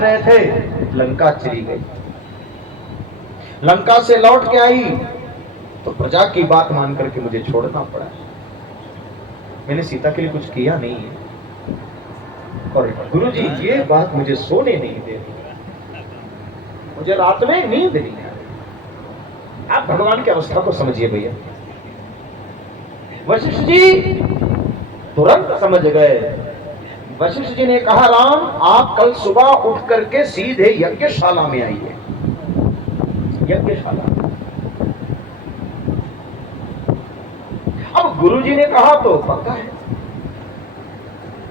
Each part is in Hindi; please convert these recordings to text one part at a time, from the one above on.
रहे थे, लंका चली गई। लंका से लौट के आई तो प्रजा की बात मान करके मुझे छोड़ना पड़ा। मैंने सीता के लिए कुछ किया नहीं है। और गुरु जी ये बात मुझे सोने नहीं दे रही, मुझे रात में नींद नहीं आ रही। आप भगवान की अवस्था को समझिए भैया। वशिष्ठ जी तुरंत समझ गए। वशिष्ठ जी ने कहा, राम आप कल सुबह उठ करके सीधे यज्ञशाला में आइए। यज्ञशाला। अब गुरु जी ने कहा तो पक्का है।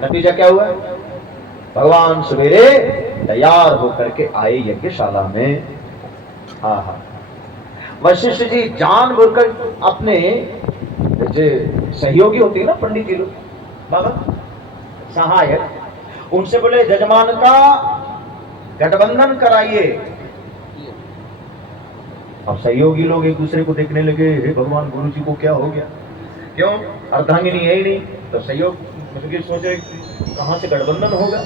नतीजा क्या हुआ? भगवान सवेरे तैयार होकर के आए यज्ञशाला में। हाँ, वशिष्ठ जी जानबूझकर अपने जो सहयोगी होती है ना, पंडित जी लोग, बाबा सहायक, उनसे बोले जजमान का गठबंधन कराइए। अब सहयोगी लोग एक दूसरे को देखने लगे, हे भगवान गुरु जी को क्या हो गया? क्यों? अर्धांगिनी है ही नहीं, तो सहयोग सोचे कहां से गठबंधन होगा।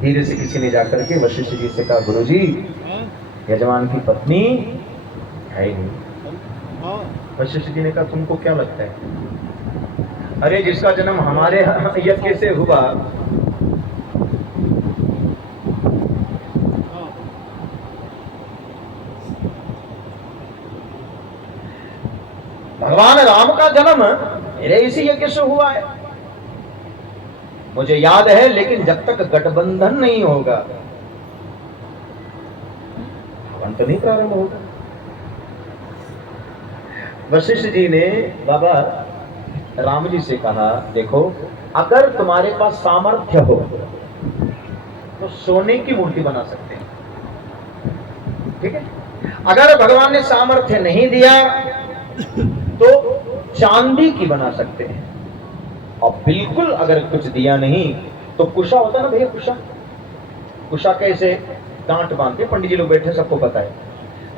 धीरे से किसी ने जाकर के वशिष्ठ जी से कहा, गुरु जी यजमान की पत्नी है ही नहीं। वशिष्ठ जी ने कहा, तुमको क्या लगता है? अरे जिसका जन्म हमारे यज्ञ से हुआ, भगवान राम का जन्म मेरे इसी यज्ञ से हुआ है। मुझे याद है, लेकिन जब तक गठबंधन नहीं होगा हवन तो नहीं प्रारंभ होगा। वशिष्ठ जी ने बाबा राम जी से कहा, देखो अगर तुम्हारे पास सामर्थ्य हो तो सोने की मूर्ति बना सकते हैं, ठीक है। अगर भगवान ने सामर्थ्य नहीं दिया तो चांदी की बना सकते हैं, और बिल्कुल अगर कुछ दिया नहीं तो कुशा होता है ना भैया, कुशा कैसे गांठ बांध के, पंडित जी लोग बैठे सबको पता है,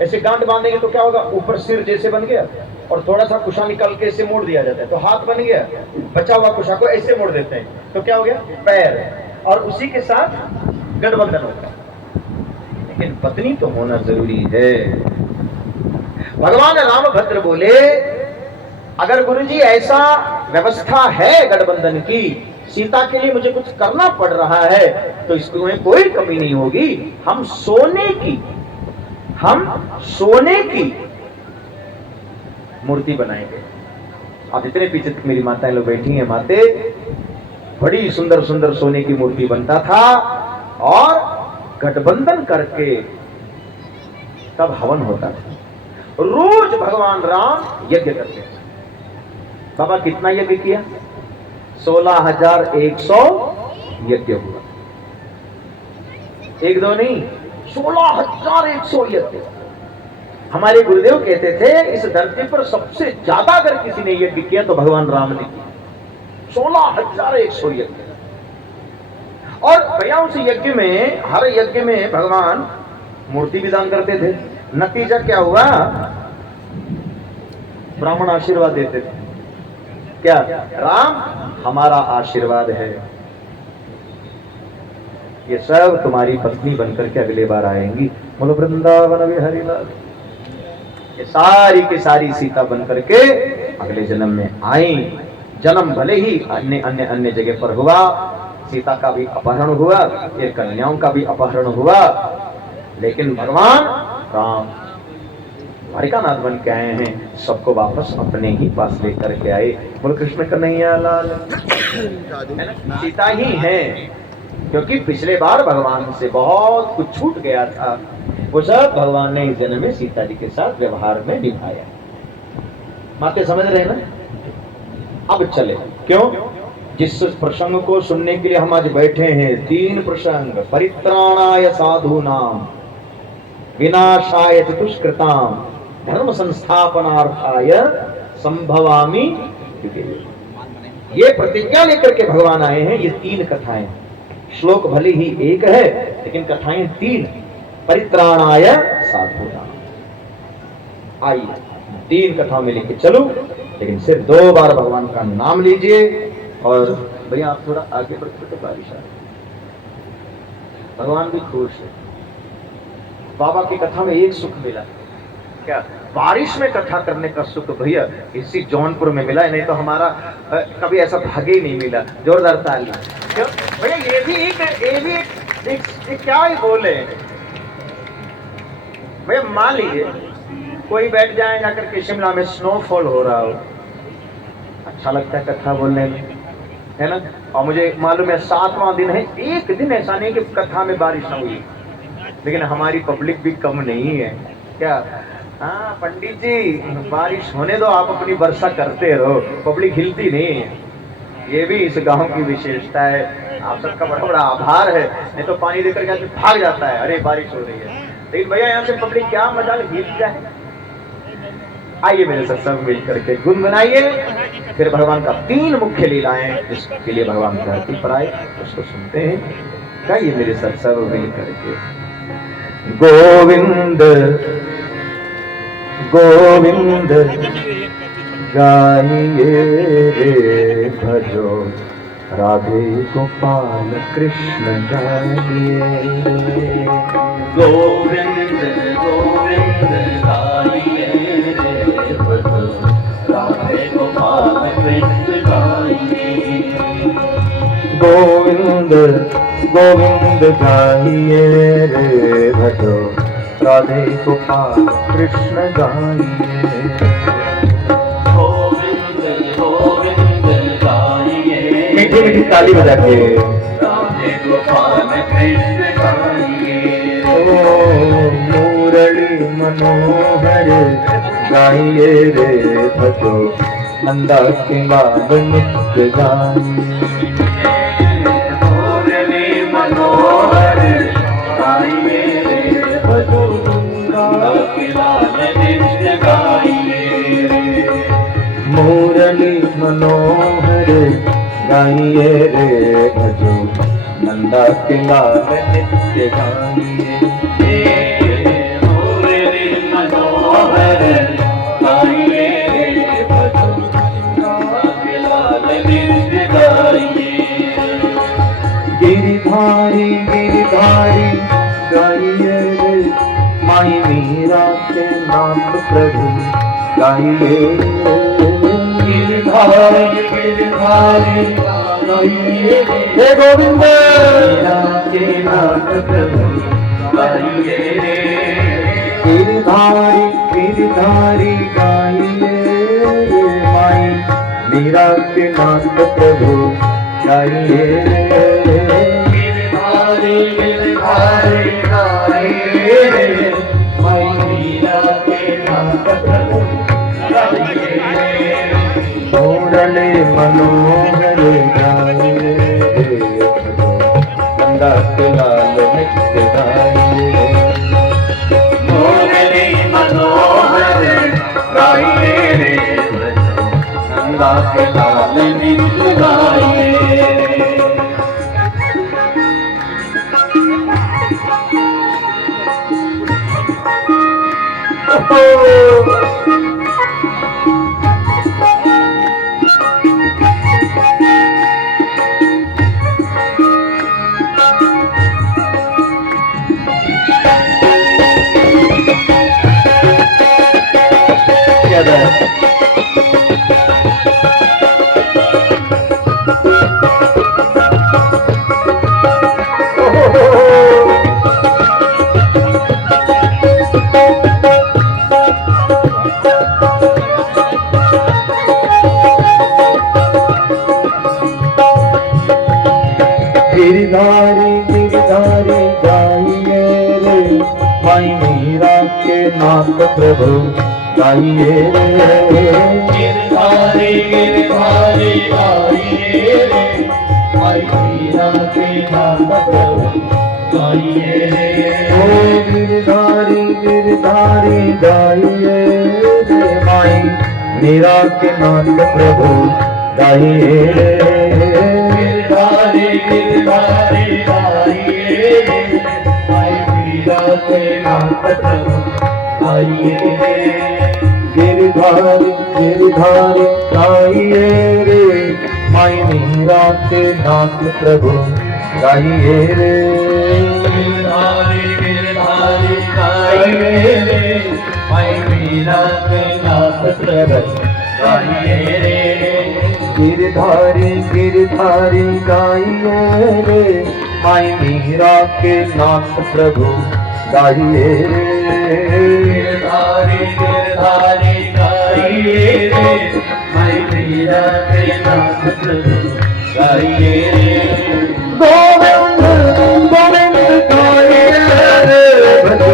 ऐसे गांठ बांधेंगे तो क्या होगा, ऊपर सिर जैसे बन गया और थोड़ा सा कुशा निकाल के ऐसे मोड़ दिया जाता है तो हाथ बन गया, बचा हुआ कुशा को ऐसे मोड़ देते हैं तो क्या हो गया, पैर, और उसी के साथ गठबंधन होता है। लेकिन पत्नी तो होना जरूरी है। भगवान रामभद्र बोले, अगर गुरुजी ऐसा व्यवस्था है गठबंधन की, सीता के लिए मुझे कुछ करना पड़ रहा है तो इसमें कोई कमी नहीं होगी। हम सोने की मूर्ति बनाएंगे। अब इतने पीछे मेरी माताएं लोग बैठी हैं, माते बड़ी सुंदर सुंदर सोने की मूर्ति बनता था और गठबंधन करके तब हवन होता था। रोज भगवान राम यज्ञ करते थे। बाबा कितना यज्ञ किया? 16,100 यज्ञ हुआ। एक दो नहीं, 16,100 यज्ञ। हमारे गुरुदेव कहते थे, इस धरती पर सबसे ज्यादा अगर किसी ने यज्ञ किया तो भगवान राम ने किया, 16,100 यज्ञ। और भैया उस यज्ञ में, हर यज्ञ में भगवान मूर्ति भी दान करते थे। नतीजा क्या हुआ? ब्राह्मण आशीर्वाद देते थे, क्या? राम हमारा आशीर्वाद है, ये सब तुम्हारी पत्नी बनकर के अगले बार आएंगी। बोलो वृंदावन बिहारी लाल। ये सारी की सारी सीता बनकर के अगले जन्म में आई। जन्म भले ही अन्य जगह पर हुआ, सीता का भी अपहरण हुआ, ये कन्याओं का भी अपहरण हुआ, लेकिन भगवान राम द्वारिकानाथ बन के आए हैं, सबको वापस अपने ही पास लेकर के आए। बोलो कृष्ण कन्हैया लाल। सीता ही है, क्योंकि पिछले बार भगवान से बहुत कुछ छूट गया था, वो सब भगवान ने इस जन्म में सीता जी के साथ व्यवहार में निभाया। माते समझ रहे ना? अब चले, क्यों? जिस प्रसंग को सुनने के लिए हम आज बैठे हैं, 3 प्रसंग, परित्राणाय साधूनाम विनाशाय चतुष्कृताम धर्म संस्थापनार्थाय संभवामि। ये प्रतिज्ञा लेकर के भगवान आए हैं। ये 3 कथाएं, श्लोक भले ही एक है लेकिन कथाएं 3। परित्राणाय साधूनाम, आइए 3 कथाओं में लेके चलो, लेकिन सिर्फ 2 बार भगवान का नाम लीजिए। और भैया आप थोड़ा आगे बढ़ते तो बारिश आ रही। भगवान भी खुश है। बाबा की कथा में एक सुख मिला, क्या? बारिश में कथा करने का सुख भैया इसी जौनपुर में मिला है, नहीं तो हमारा कभी ऐसा भाग्य ही नहीं मिला। जोरदार ताली। क्यों भैया? ये भी एक क्या ही बोले भैया, मान लीजिए कोई बैठ जाए जाकर के शिमला में स्नोफॉल हो रहा हो, अच्छा लगता है कथा बोलने में, है ना? और मुझे मालूम है 7वां दिन है, एक दिन ऐसा नहीं कि कथा में बारिश ना हुई। लेकिन हमारी पब्लिक भी कम नहीं है, क्या? हाँ पंडित जी, बारिश होने दो, आप अपनी वर्षा करते रहो, पब्लिक हिलती नहीं है। ये भी इस गांव की विशेषता है। आप सबका बड़ा बड़ा आभार है, नहीं तो पानी देकर के भाग जाता है, अरे बारिश हो रही है। लेकिन भैया यहाँ से पब्लिक क्या मजा हिल जाए। आइए मेरे साथ सब मिल करके गुनगुनाइए, फिर भगवान का 3 मुख्य लीलाएं जिसके लिए भगवान धरती पर आए उसको सुनते हैं। गाइए मेरे साथ सब मिल करके। गोविंद गोविंद गाइए रे भजो, राधे गोपाल कृष्ण गाइए। गोविंद गोविंद गाइए रे भजो, राधे गोपाल कृष्ण गाइए। गोविंद गोविंद गाइए रे भजो, राधे गोपाल कृष्ण गाइए। गोविंद गोविंद गाइए, मीठी मीठी ताली बजा के राधे गोपाल कृष्ण गाइए। ओ मुरली मनोहर गाइए रे भजो, नंदा के बाल नित्य गाइए। मुरली मनोहर गाइए रे भजो, नंदा के बाल नित्य गाइए। मुरली मनोहर गाइए रे भजो, नंदा के लाल नित्य गाइए। मुरली मनोहर गाइए रे भजो, नंदा के लाल नित्य गाइए। गिरिधारी गिरिधारी गाइए रे, माई मीरा के नाम प्रभु गाइए। गिरधारी गिरधारी गाइए हे गोविंद मीरा के नाम प्रभु गाइए रे। गिरधारी गिरधारी गाइए रे, माई मीरा के नाम प्रभु गाइए। गिरधारी गिरधारी गाइए रे, माई मीरा के नाम प्रभु गाइए। मुरली मनोहर गाइए रे भजो, नंदा के लाल नित्य गाइए। मुरली मनोहर गाइए रे भजो, नंदा के लाल नित्य गाइए। क्या बात? गिरधारी गिरधारी गाइए रे, माई मीरा के नाम प्रभु गाइए। गिरधारी गिरधारी गाइए रे, माई मीरा के नाम प्रभु गाइए ओ गिरधारी गिरधारी गाइए रे, माई मीरा के नाम प्रभु गाइए। गिरधारी गिरधारी गाइए रे, माई मीरा के नाम प्रभु गाइए। गिरधारी गिरधारी गाइए रे, माई मीरा के नाम प्रभु गाइए रे। प्रभु गाइए रे गिरधारी गिरधारी गाइए रे माई मीरा के नाथ प्रभु गाइए रे गिरधारी गिरधारी गाइए रे माई मीरा के नाथ प्रभु गाइए रे गोविंद गोविंद गाइए रे भजो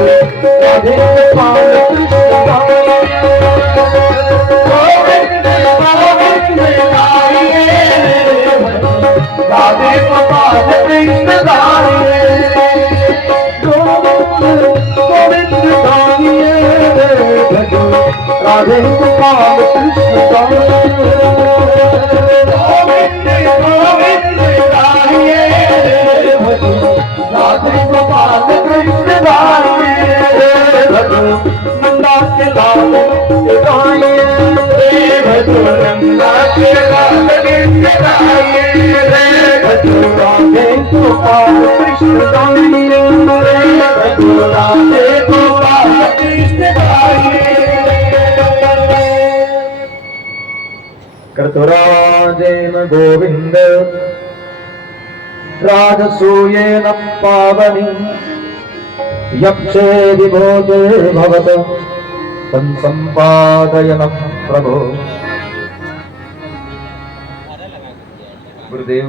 राधे गोपाल कृष्ण गाइए गोविंद गोविंद गाइए रे भजो राधे गोपाल कृष्ण गाइए गोविंद गोविंद गाइए रे भजो राधे गोपाल कृष्ण गाइए गोविंद गोविंद गाइए रे भजो राधे गोपाल कृष्ण गाइए भजो नंदा के लाल गाइए रे भजो नंदा के लाल कृष्ण गाइए रे भजो राधे गोपाल कृष्ण गाइए भजो राधे गोपाल कृष्ण गाइए कृतराजेन गोविंद राजसूयेन पावनी यक्षे विभूते भवत संसंपादयन प्रभो। गुरुदेव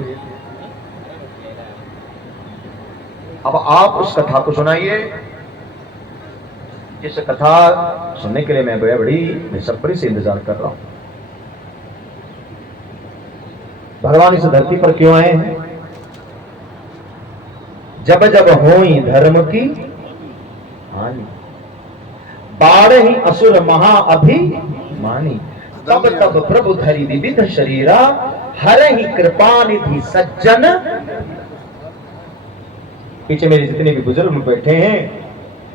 अब आप उस कथा को सुनाइए जिस कथा सुनने के लिए मैं बड़ी बेसब्री से इंतजार कर रहा हूं। भगवान इस धरती पर क्यों आए हैं? जब जब होई धर्म की हानि बाढ़ ही असुर महा अभिमानी तब तब प्रभु धरि विविध शरीरा हर ही कृपा निधि सज्जन। पीछे मेरे जितने भी बुजुर्ग बैठे हैं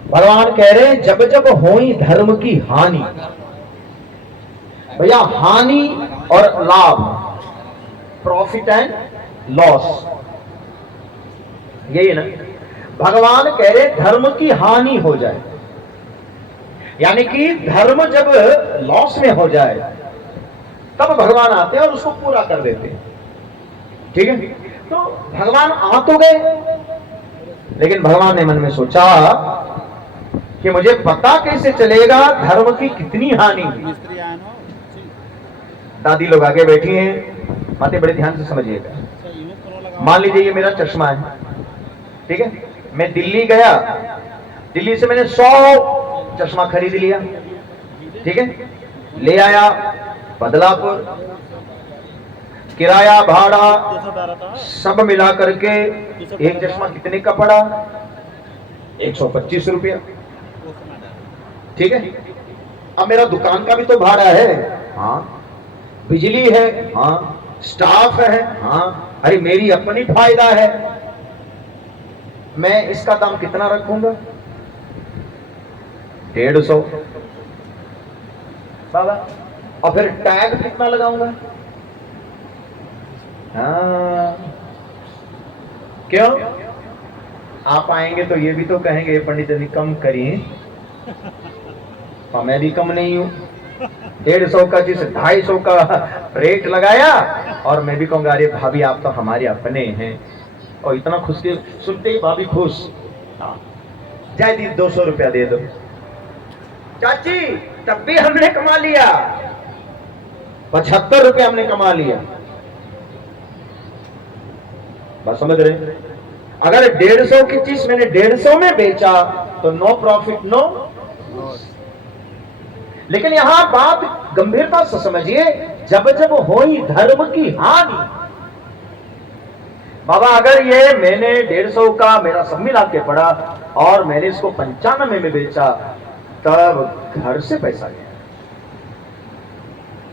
भगवान कह रहे हैं जब जब होई धर्म की हानि। भैया हानि और लाभ, प्रॉफिट एंड लॉस, यही है ना। भगवान कह रहे धर्म की हानि हो जाए, यानी कि धर्म जब लॉस में हो जाए तब भगवान आते हैं और उसको पूरा कर देते हैं। ठीक है, तो भगवान आ तो गए, लेकिन भगवान ने मन में सोचा कि मुझे पता कैसे चलेगा धर्म की कितनी हानि। दादी लोग आगे बैठी हैं, बातें बड़े ध्यान से समझिएगा। मान लीजिए ये मेरा चश्मा है, ठीक है, मैं दिल्ली गया, दिल्ली से मैंने 100 चश्मा खरीद लिया, ठीक है, ले आया बदलापुर, किराया भाड़ा सब मिला करके एक चश्मा कितने का पड़ा? 125 रुपया। ठीक है, अब मेरा दुकान का भी तो भाड़ा है, हाँ, बिजली है, हाँ, स्टाफ है, हाँ, अरे मेरी अपनी फायदा है, मैं इसका दाम कितना रखूंगा? 150 बाबा, और फिर टैग कितना लगाऊंगा? हाँ, क्यों? आप आएंगे तो ये भी तो कहेंगे ये पंडित जी कम करिए, और मैं भी कम नहीं हूं। 150 का जिस 250 का रेट लगाया, और मैं भी कहूंगा अरे भाभी आप तो हमारे अपने हैं, और इतना खुश के सुनते ही भाभी खुश, जाए दी 200 रुपया दे दो। चाची तब भी हमने कमा लिया, 75 रुपया हमने कमा लिया। बात समझ रहे? अगर 150 की चीज मैंने 150 में बेचा तो नो प्रॉफिट नो लॉस। लेकिन यहां बात गंभीरता से समझिए, जब जब होई धर्म की हानि। बाबा अगर ये मैंने 150 का मेरा सब मिला के पड़ा और मैंने इसको 95 में बेचा, तब घर से पैसा गया।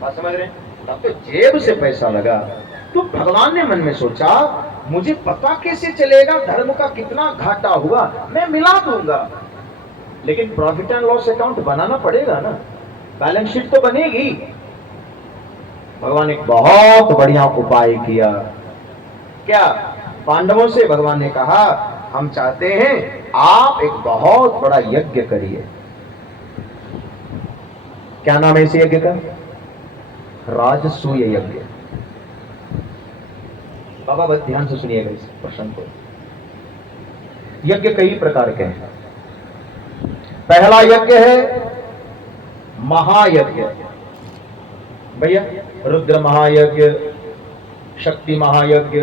बात समझ रहे? तब तो जेब से पैसा लगा। तो भगवान ने मन में सोचा मुझे पता कैसे चलेगा धर्म का कितना घाटा हुआ? मैं मिला दूंगा, लेकिन प्रॉफिट एंड लॉस अकाउंट बनाना पड़ेगा ना, बैलेंस शीट तो बनेगी। भगवान ने एक बहुत बढ़िया उपाय किया। क्या? पांडवों से भगवान ने कहा हम चाहते हैं आप एक बहुत बड़ा यज्ञ करिए। क्या नाम है इस यज्ञ का? राजसूय यज्ञ। बाबा बस ध्यान से सुनिएगा इस प्रश्न को। यज्ञ कई प्रकार के हैं। पहला यज्ञ है महायज्ञ। भैया, रुद्र महायज्ञ, शक्ति महायज्ञ,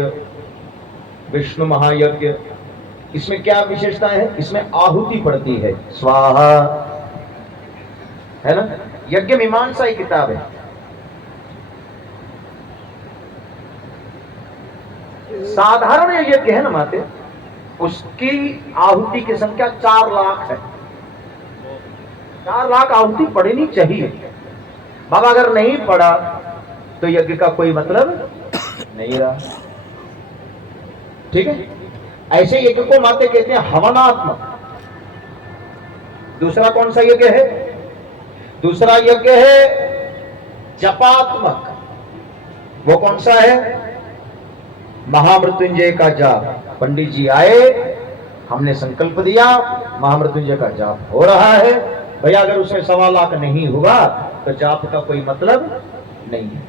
विष्णु महायज्ञ। इसमें क्या विशेषता है? इसमें आहुति पड़ती है, स्वाहा, है ना। यज्ञ मीमांसा एक किताब है। साधारण यज्ञ है ना माते, उसकी आहुति की संख्या 4 लाख है। 4 लाख आहुति पड़नी चाहिए। बाबा अगर नहीं पड़ा तो यज्ञ का कोई मतलब नहीं रहा। ठीक है। ऐसे यज्ञ को माते कहते हैं हवनात्मक। दूसरा कौन सा यज्ञ है? दूसरा यज्ञ है जपात्मक। वो कौन सा है? महामृत्युंजय का जाप। पंडित जी आए, हमने संकल्प दिया, महामृत्युंजय का जाप हो रहा है। भैया अगर उसमें 1.25 लाख नहीं हुआ तो जाप का कोई मतलब नहीं है।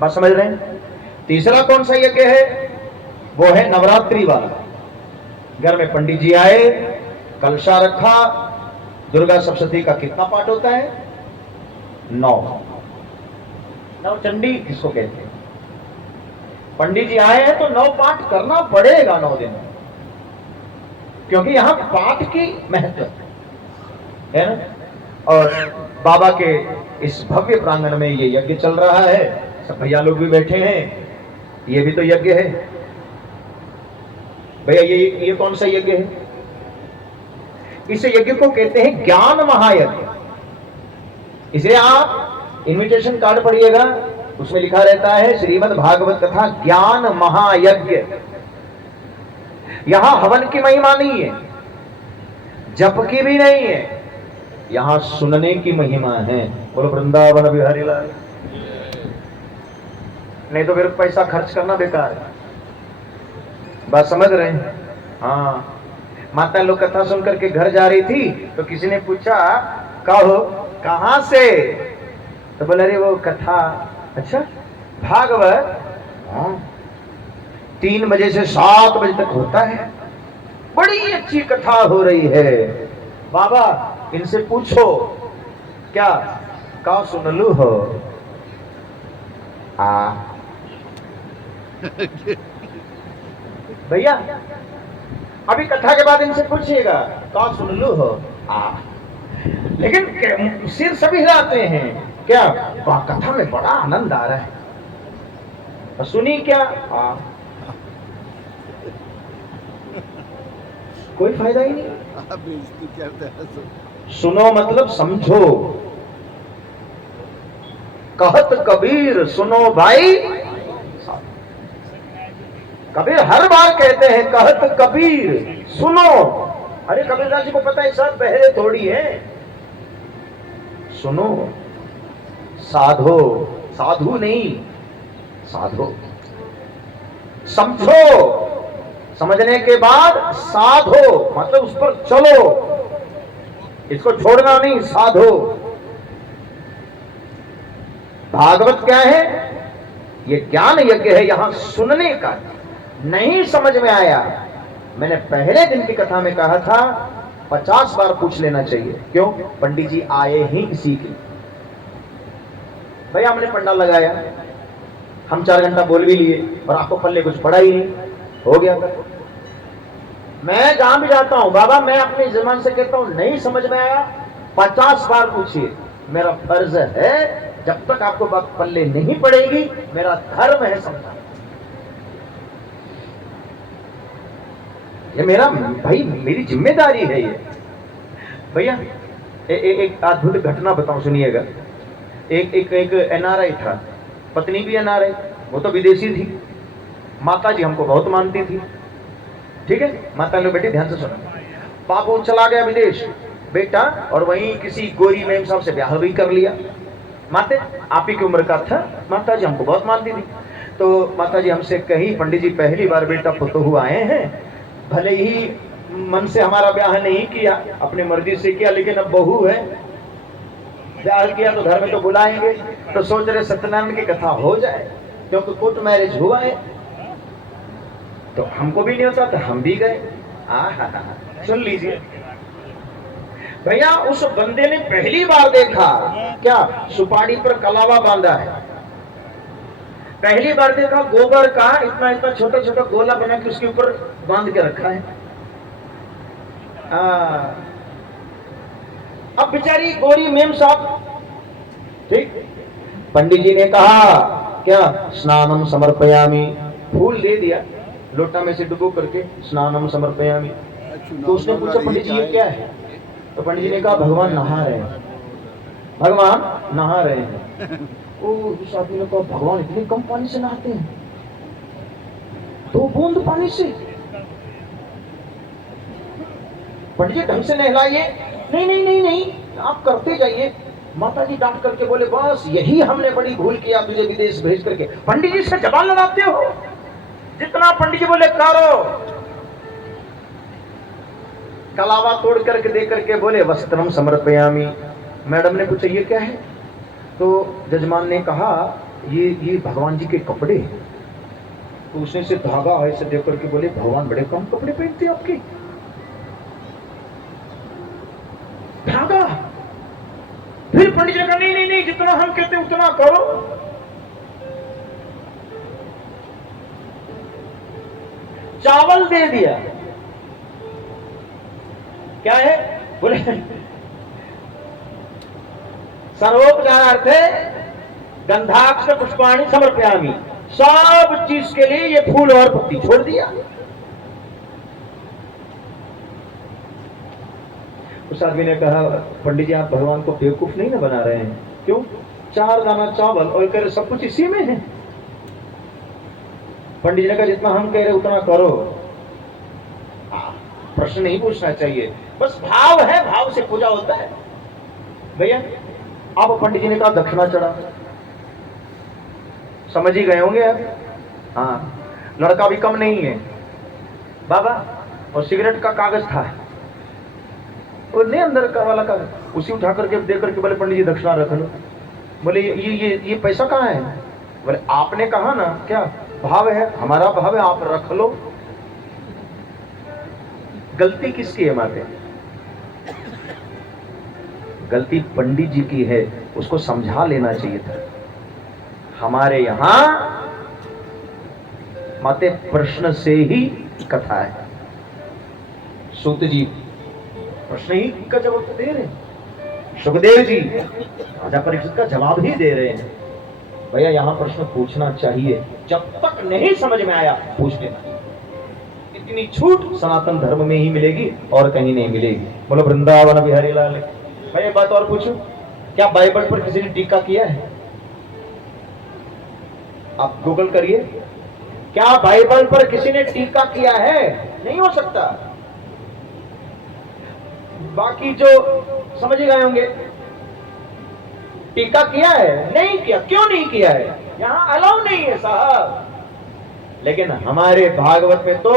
बात समझ रहे हैं? तीसरा कौन सा यज्ञ है? वो है नवरात्रि वाला। घर में पंडित जी आए, कलशा रखा, दुर्गा सप्तशती का कितना पाठ होता है? 9। नवचंडी किसको कहते हैं? पंडित जी आए हैं तो 9 पाठ करना पड़ेगा 9 दिन, क्योंकि यहां पाठ की महत्व है ना। और बाबा के इस भव्य प्रांगण में ये यज्ञ चल रहा है। सब भैया लोग भी बैठे हैं, ये भी तो यज्ञ है। भैया ये कौन सा यज्ञ है? इस यज्ञ को कहते हैं ज्ञान महायज्ञ। इसे आप इनविटेशन कार्ड पढ़िएगा, उसमें लिखा रहता है श्रीमद् भागवत कथा ज्ञान महायज्ञ। यहां हवन की महिमा नहीं है, जप की भी नहीं है, यहां सुनने की महिमा है। बोलो वृंदावन बिहारी लाल। नहीं तो फिर पैसा खर्च करना बेकार है। बात समझ रहे हैं? हाँ। माता लोग कथा सुन करके घर जा रही थी तो किसी ने पूछा, कहो कहां से? तो बोला अरे वो कथा। अच्छा, भागवत? हाँ, 3 बजे से 7 बजे तक होता है, बड़ी अच्छी कथा हो रही है। बाबा इनसे पूछो क्या? का सुन लू हो? भैया अभी कथा के बाद इनसे पूछिएगा का सुन लू हो? लेकिन सिर सभी हिलाते हैं। क्या कथा में बड़ा आनंद आ रहा है, सुनी क्या? कोई फायदा ही नहीं। सुनो मतलब समझो। कहत कबीर सुनो भाई। कबीर हर बार कहते हैं कहत कबीर सुनो। अरे कबीरदास जी को पता है सब बहरे थोड़ी है। सुनो, साधो, साधु नहीं साधो, समझो, समझने के बाद साधो मतलब उस पर चलो, इसको छोड़ना नहीं, साधो। भागवत क्या है? ये ज्ञान यज्ञ है। यहां सुनने का। नहीं समझ में आया, मैंने पहले दिन की कथा में कहा था 50 बार पूछ लेना चाहिए। क्यों? पंडित जी आए ही इसी के। भैया हमने पंडाल लगाया, हम 4 घंटा बोल भी लिए और आपको पल्ले कुछ पड़ा ही नहीं, हो गया। मैं जहां भी जाता हूं बाबा, मैं अपनी जुबान से कहता हूं नहीं समझ में आया 50 बार पूछिए। मेरा फर्ज है, जब तक आपको बात पल्ले नहीं पड़ेगी, मेरा धर्म है समझाना। ये मेरा भाई, मेरी जिम्मेदारी है ये। भैया एक अद्भुत घटना बताऊं, सुनिएगा। एक एनआरआई था, पत्नी भी एनआरआई, वो तो विदेशी थी। माता जी हमको बहुत मानती थी। ठीक है, माता लोग बेटी ध्यान से सुनो। बाबू चला गया विदेश बेटा, और वहीं किसी गोरी मेम साहब से ब्याह भी कर लिया। माते आप ही की उम्र का था। माता जी हमको बहुत मानती थी। तो माता जी हमसे कही, पंडित जी पहली बार बेटा पुतहु आए हैं, भले ही मन से हमारा ब्याह नहीं किया, अपनी मर्जी से किया, लेकिन अब बहू है, ब्याह किया तो घर में तो बुलाएंगे, तो सोच रहे सत्यनारायण की कथा हो जाए, क्योंकि कोर्ट मैरिज हुआ है। तो हमको भी नहीं होता तो हम भी गए। सुन लीजिए भैया, उस बंदे ने पहली बार देखा क्या, सुपारी पर कलावा बांधा है। पहली बार देखा गोबर का इतना इतना छोटा छोटा गोला बना के उसके ऊपर बांध के रखा है। अब बेचारी गोरी मेम साहब, ठीक, पंडित जी ने कहा क्या, स्नानम समर्पयामि, फूल दे दिया लोटा में से डुबो करके, स्नानम समर्पयामि। तो उसने पूछा पंडित जी ये क्या है? तो पंडित जी ने कहा भगवान नहा रहे हैं, भगवान नहा रहे हैं। उस आदमी ने कहा भगवान इतने कम पानी से नहाते हैं, 2 बूंद पानी से? पंडित जी ढंग से नहलाइए। नहीं नहीं नहीं नहीं, आप करते जाइए। माता जी डांट करके बोले बस यही हमने बड़ी भूल किया तुझे विदेश भेज करके। पंडित जी से जबान लड़ाते हो, जितना पंडित जी बोले करो। कलावा तोड़ करके दे करके बोले वस्त्रम समर्पयामि। मैडम ने पूछा ये क्या है? तो जजमान ने कहा ये भगवान जी के कपड़े। तो उसने से धागा ऐसे देख करके बोले भगवान बड़े कम कपड़े पहनते हैं आपके। धागा। फिर पंडित जी ने कहा नहीं नहीं नहीं, जितना हम कहते उतना करो। चावल दे दिया। क्या है? बोले सर्वोपचारार्थे गंधाक्ष पुष्पाणि समर्पयामि। सब चीज के लिए ये फूल और पत्ती छोड़ दिया। उस आदमी ने कहा पंडित जी आप भगवान को बेवकूफ नहीं ना बना रहे हैं? क्यों? 4 दाना चावल और कह रहे सब कुछ इसी में है। पंडित जी ने कहा जितना हम कह रहे उतना करो। प्रश्न नहीं पूछना चाहिए, बस भाव है, भाव से पूजा होता है भैया। अब पंडित जी ने कहा दक्षिणा चढ़ा। समझ ही गए होंगे आप। हाँ, लड़का भी कम नहीं है बाबा। और सिगरेट का कागज था और नहीं अंदर का वाला कागज, उसी उठा करके दे करके बोले पंडित जी दक्षिणा रख लो। बोले ये पैसा कहाँ है? बोले आपने कहा ना, क्या भाव है? हमारा भाव है, आप रख लो। गलती किसकी है माते? गलती पंडित जी की है, उसको समझा लेना चाहिए था। हमारे यहां माते प्रश्न से ही कथा है। सूत जी प्रश्न ही का जवाब तो दे रहे हैं, सुखदेव जी राजा परीक्षित का जवाब ही दे रहे हैं। भैया यहां प्रश्न पूछना चाहिए, जब तक नहीं समझ में आया पूछ लेना। इतनी छूट सनातन धर्म में ही मिलेगी और कहीं नहीं मिलेगी। बोलो वृंदावन बिहारी लाल। भाई एक बात और पूछूं, क्या बाइबल पर किसी ने टीका किया है? आप गूगल करिए, क्या बाइबल पर किसी ने टीका किया है? नहीं हो सकता। बाकी जो समझ गए होंगे, टीका किया है? नहीं किया। क्यों नहीं किया है? यहां अलाउ नहीं है साहब। लेकिन हमारे भागवत में तो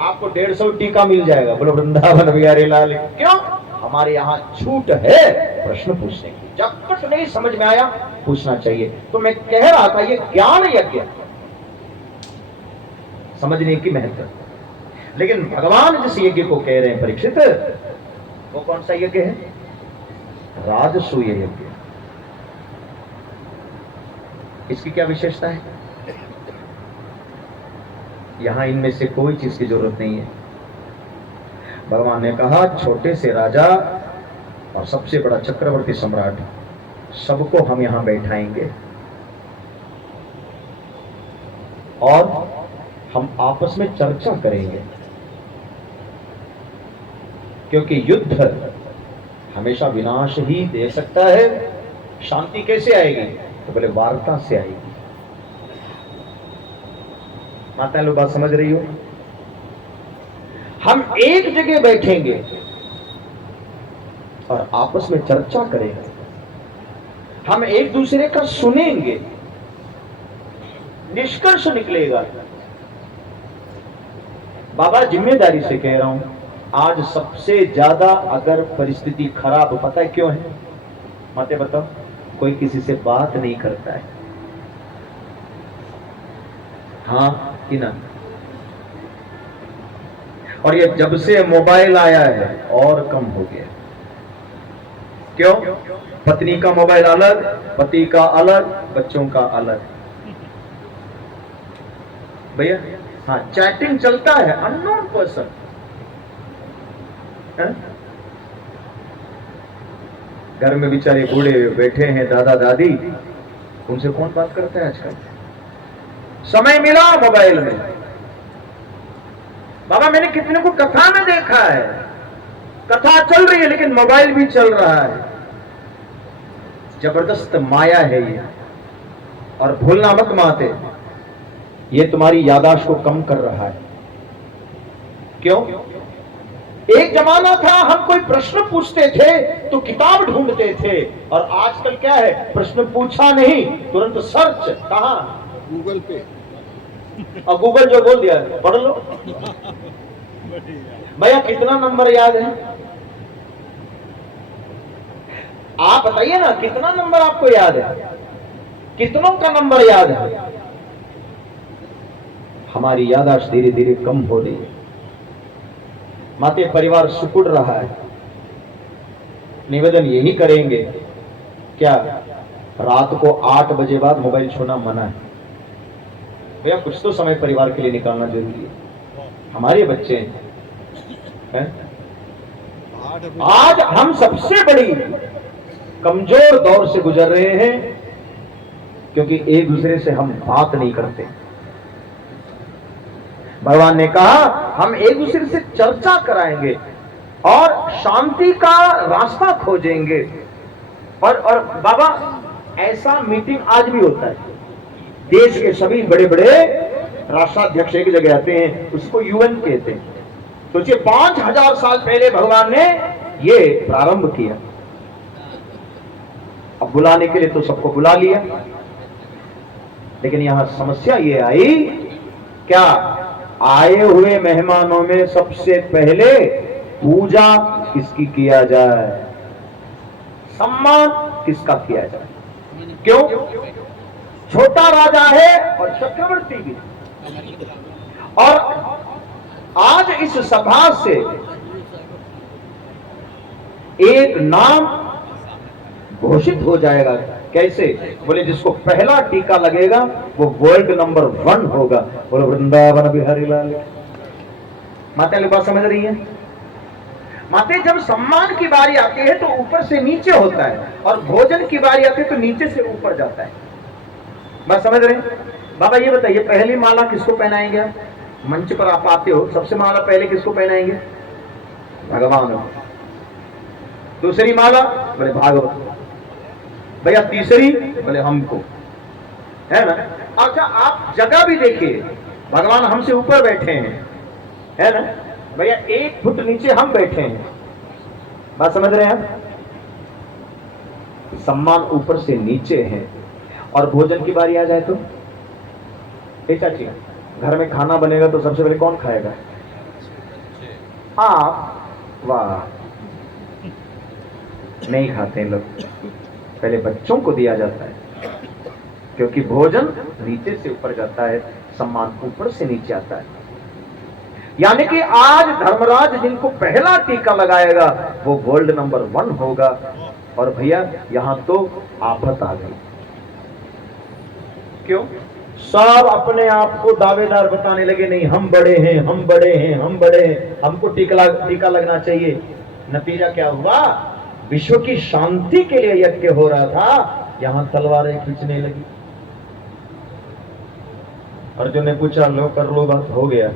आपको 150 टीका मिल जाएगा। बोलो वृंदावन बिहारी लाल। क्यों? हमारे यहाँ छूट है प्रश्न पूछने की। जब तक नहीं समझ में आया पूछना चाहिए। तो मैं कह रहा था ये ज्ञान यज्ञ समझने की महत्व। लेकिन भगवान जिस यज्ञ को कह रहे हैं परीक्षित, वो कौन सा यज्ञ है? राजसूय यज्ञ। इसकी क्या विशेषता है? यहां इनमें से कोई चीज की जरूरत नहीं है। भगवान ने कहा छोटे से राजा और सबसे बड़ा चक्रवर्ती सम्राट सबको हम यहां बैठाएंगे और हम आपस में चर्चा करेंगे, क्योंकि युद्ध हमेशा विनाश ही दे सकता है। शांति कैसे आएगी? तो बोले वार्ता से आएगी। माता लोग बात समझ रही हो? हम एक जगह बैठेंगे और आपस में चर्चा करेंगे, हम एक दूसरे का सुनेंगे, निष्कर्ष निकलेगा। बाबा जिम्मेदारी से कह रहा हूं, आज सबसे ज्यादा अगर परिस्थिति खराब, पता है क्यों है? माते बताओ, कोई किसी से बात नहीं करता है, हाँ कि ना? और ये जब से मोबाइल आया है और कम हो गया। क्यों? पत्नी का मोबाइल अलग, पति का अलग, बच्चों का अलग। भैया हाँ, चैटिंग चलता है, अननोन पर्सन। घर में बेचारे बूढ़े बैठे हैं, दादा दादी, उनसे कौन बात करता है आजकल? समय मिला मोबाइल में। बाबा मैंने कितने को कथा में देखा है, कथा चल रही है लेकिन मोबाइल भी चल रहा है। जबरदस्त माया है ये। और भूलना मत माते, ये तुम्हारी यादाश्त को कम कर रहा है। क्यों? एक जमाना था हम कोई प्रश्न पूछते थे तो किताब ढूंढते थे, और आजकल क्या है, प्रश्न पूछा नहीं तुरंत सर्च, कहां? गूगल पे। और गूगल जो बोल दिया पढ़ लो। भैया कितना नंबर याद है? आप बताइए ना, कितना नंबर आपको याद है? कितनों का नंबर याद है? हमारी यादाश्त धीरे धीरे कम हो रही है। माते परिवार सिकुड़ रहा है। निवेदन यही करेंगे, क्या रात को 8 बजे बाद मोबाइल छूना मना है? भैया कुछ तो समय परिवार के लिए निकालना जरूरी है। हमारे बच्चे हैं, आज हम सबसे बड़ी कमजोर दौर से गुजर रहे हैं, क्योंकि एक दूसरे से हम बात नहीं करते। भगवान ने कहा हम एक दूसरे से चर्चा कराएंगे और शांति का रास्ता खोजेंगे। और बाबा ऐसा मीटिंग आज भी होता है। देश के सभी बड़े बड़े राष्ट्राध्यक्ष एक जगह आते हैं, उसको यूएन कहते हैं। सोचिए 5000 साल पहले भगवान ने ये प्रारंभ किया। अब बुलाने के लिए तो सबको बुला लिया, लेकिन यहां समस्या ये आई, क्या आए हुए मेहमानों में सबसे पहले पूजा किसकी किया जाए, सम्मान किसका किया जाए? क्यों? छोटा राजा है और चक्रवर्ती भी। और आज इस सभा से एक नाम घोषित हो जाएगा। कैसे? बोले जिसको पहला टीका लगेगा वो वर्ल्ड नंबर 1 होगा। बोलो वृंदावन बिहारी लाल। माता लोग बात समझ रही है? माते जब सम्मान की बारी आती है तो ऊपर से नीचे होता है, और भोजन की बारी आती है तो नीचे से ऊपर जाता है। बात समझ रहे हैं? बाबा ये बताइए, पहली माला किसको पहनाएंगे? मंच पर आप आते हो, सबसे माला पहले किसको पहनाएंगे? भगवान को। दूसरी माला बोले भागवत। भैया तीसरी बोले हमको, है ना? अच्छा आप जगह भी देखिए, भगवान हमसे ऊपर बैठे हैं, है ना? भैया 1 फुट नीचे हम बैठे हैं। बात समझ रहे हैं? सम्मान ऊपर से नीचे है। और भोजन की बारी आ जाए तो चाची, घर में खाना बनेगा तो सबसे पहले कौन खाएगा? आप। वाह, नहीं खाते हैं लोग, पहले बच्चों को दिया जाता है, क्योंकि भोजन नीचे से ऊपर जाता है, सम्मान ऊपर से नीचे आता है। यानी कि आज धर्मराज जिनको पहला टीका लगाएगा वो वर्ल्ड नंबर 1 होगा। और भैया यहां तो आफत आ गई। क्यों? सब अपने आप को दावेदार बताने लगे, नहीं हम बड़े हैं, हम बड़े हैं, हम बड़े हैं, हमको टीका लगना चाहिए। नतीजा क्या हुआ? विश्व की शांति के लिए यज्ञ हो रहा था, यहां तलवारें खींचने लगी। अर्जुन ने पूछा, लो कर लो, बात हो गया,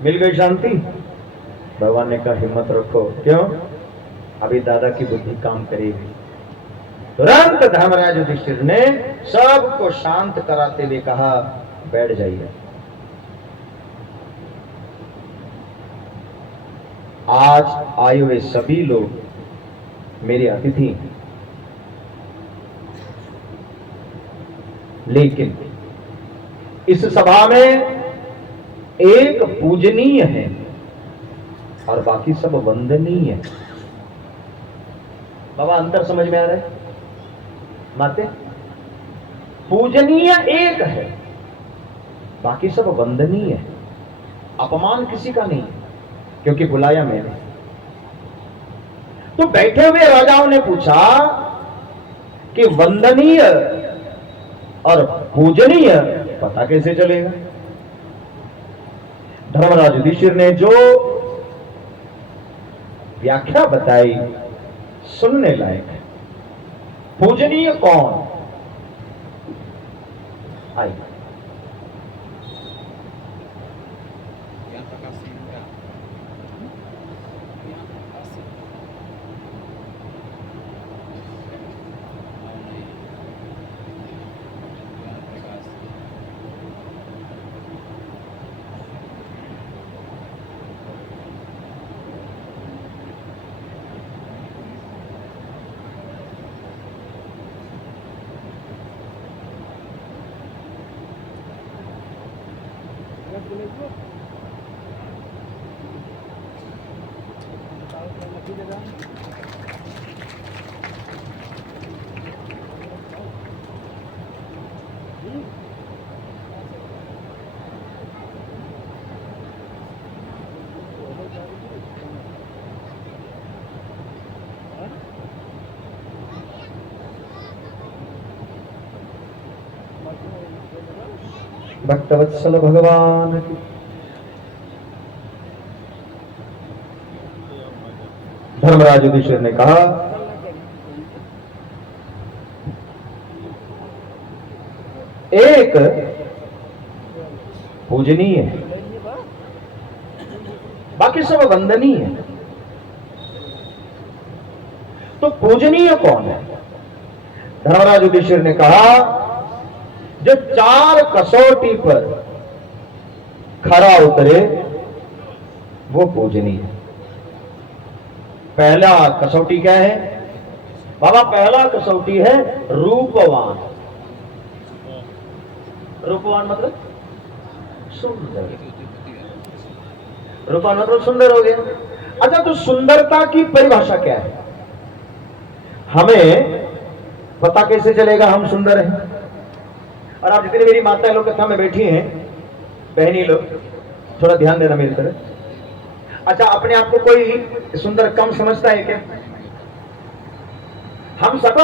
मिल गई शांति? भगवान ने कहा हिम्मत रखो। क्यों? अभी दादा की बुद्धि काम करेगी। तुरंत धर्मराज युधिष्ठिर ने सबको शांत कराते हुए कहा, बैठ जाइए। आज आए हुए सभी लोग मेरे अतिथि हैं, लेकिन इस सभा में एक पूजनीय है और बाकी सब वंदनीय है। बाबा अंतर समझ में आ रहा है? माते पूजनीय एक है, बाकी सब वंदनीय है। अपमान किसी का नहीं, क्योंकि बुलाया मैंने। तो बैठे हुए राजाओं ने पूछा कि वंदनीय और पूजनीय पता कैसे चलेगा? धर्मराज युधिष्ठिर ने जो व्याख्या बताई सुनने लायक है। पूजनीय कौन? आई भक्तवत्सल भगवान की। धर्मराज युधिष्ठिर ने कहा, एक पूजनीय है, बाकी सब वंदनीय है। तो पूजनीय कौन है? धर्मराज युधिष्ठिर ने कहा, जो 4 कसौटी पर खरा उतरे वो पूजनीय है। पहला कसौटी क्या है बाबा? पहला कसौटी है रूपवान। रूपवान मतलब सुंदर। रूपवान मतलब सुंदर हो गया। अच्छा, तो सुंदरता की परिभाषा क्या है? हमें पता कैसे चलेगा हम सुंदर हैं? और आप जितनी मेरी माताएं लोग कथा में बैठी हैं, बहनी लोग, थोड़ा ध्यान देना मेरी तरफ। अच्छा, अपने आप को कोई सुंदर कम समझता है क्या? हम सब